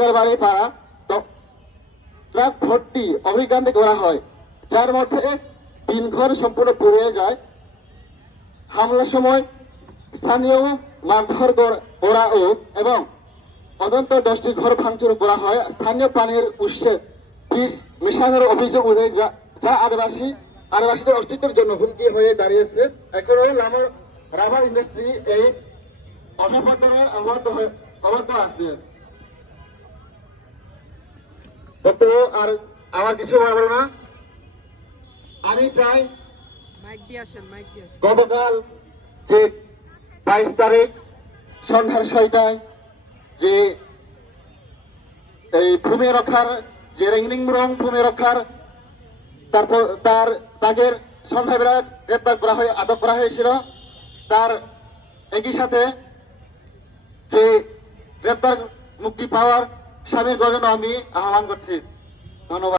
করবারে পারা তো ট্রাক ভর্তি অভিযান্তি করা হয়, যার মধ্যে তিন ঘর সম্পূর্ণ পুড়ে যায়। হামলার সময় স্থানীয় মারধর করা ও এবং অন্তত দশটি ঘর ভাঙচুর করা হয়। স্থানীয় পানির উৎসে বিষ মিশানোর অভিযোগ উঠে যা আদিবাসী, আদিবাসীদের অস্তিত্বের জন্য হুমকি হয়ে দাঁড়িয়েছে। এখনও লামর রাবার ইন্ডাস্ট্রি এই অভিবর্তনের অবদ্ধ অবদ্ধ আছে। তো আর আমার কিছু বলব না। আমি চাই গতকাল যে বাইশ তারিখ সন্ধ্যার ছয়টায় যে এই ভূমি রক্ষার যে রেংনিং রং ভূমি রক্ষার তারপর তার তাকে সন্ধ্যাবেলা গ্রেপ্তার করা হয়ে আটক করা হয়েছিল। তার একই সাথে যে গ্রেপ্তার মুক্তি পাওয়ার স্বামীর গজন আমি আহ্বান করছি। ধন্যবাদ।